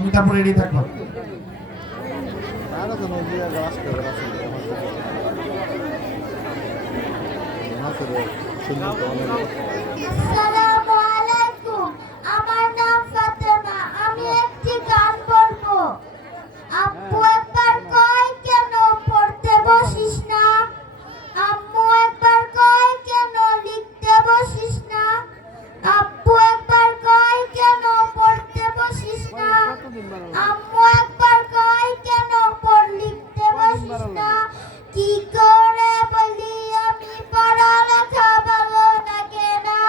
তুমি তারপর রেডি থাকবা। আসসালামু আলাইকুম, আমার নাম ফাতেমা। আমি একটি গান বলবো। আব্বু একবার কয় কেন পড়তে বসিস না, আম্মু একবার কয় কেন লিখতে বসিস না, আব্বু একবার কয় কেন পড়তে বসিস না, আম্মু একবার কয় কেন লিখতে বসিস না। কি করে বলি আমি পড়ালেখা ভালো লাগে না,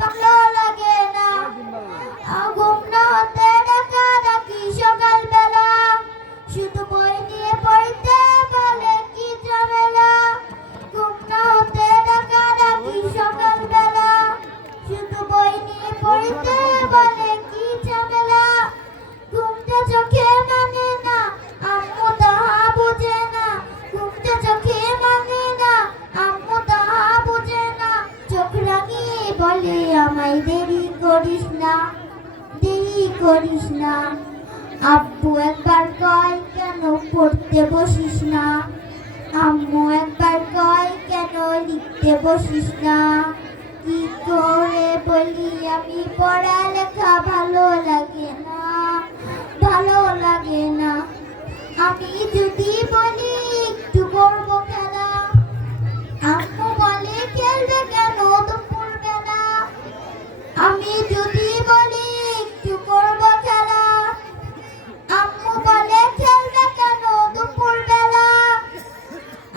ভালো লাগে না। ঘুম না হতে ডাকা ডাকি সকালবেলা, শুধু বই নিয়ে পড়তে বলে কি ঝামেলা। ঘুম না হতে ডাকা ডাকি সকালবেলা, শুধু বই নিয়ে পড়তে বলে কি ঝামেলা। ঘুমটা চোখে মানে না, আম্মু তাহা বুঝে না। ঘুমটা চোখে মানে না, আম্মু তাহা বুঝে না। চোখ রাঙিয়ে বলে আমায় দেরি করিস না, দেরি করিস না। আব্বু একবার কয় কেন পড়তে বসিস না, আম্মু একবার কয় কেন লিখতে বসিস না। কি করে বলি আমি পড়ালেখা ভালো লাগে না, ভালো লাগে না। আমি যদি বলি একটু করবো খেলা, আম্মু বলে খেলবে কেন দুপুর বেলা। আমি যদি বলি একটু করবো খেলা, আম্মু বলে খেলবে কেন দুপুর বেলা।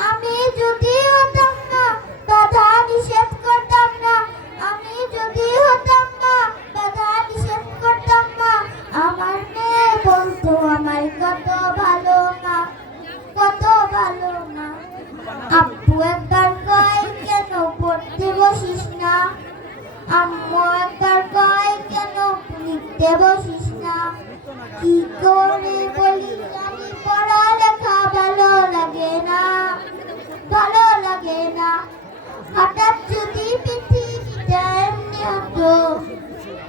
আমি যদি হতাম না বাধা নিষেধ করতাম না, আমি যদি হতাম না বাধা নিষেধ করতাম না। আমার মেয়ে বলতো আমার কত ভালো না, কত ভালো না। আব্বু একবার কয় কেন পড়তে বসিস না, আম্মু একবার কয় কেন লিখতে বসিস না। কি করে বলি আমি পড়ালেখা ভালো লাগে না, ভালো লাগে না। হঠাৎ যদি পৃথিবীটা এমনি হতো,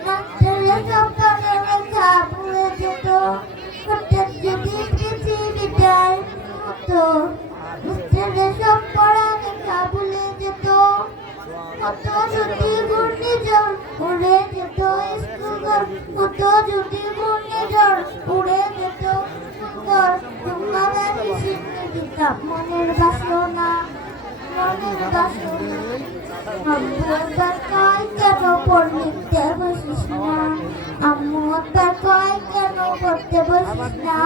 মাস্টারের সব পড়ালেখা ভুলে যেত। হঠাৎ যদি পৃথিবীটা এমনি হতো, মাস্টারের সব পড়ালেখা ভুলে যেত। কত যদি ঘূর্ণিঝড় উড়ে যেত স্কুল, কত যদি ঘূর্ণিঝড় উড়ে যেত স্কুল। তোমাদের শিখে দিতাম মনের বাসনা, মনের বাসনা। আম্মু একবার কয় কেন পড়তে বসিস না, আম্মু একবার কয় কেন পড়তে বসিস না।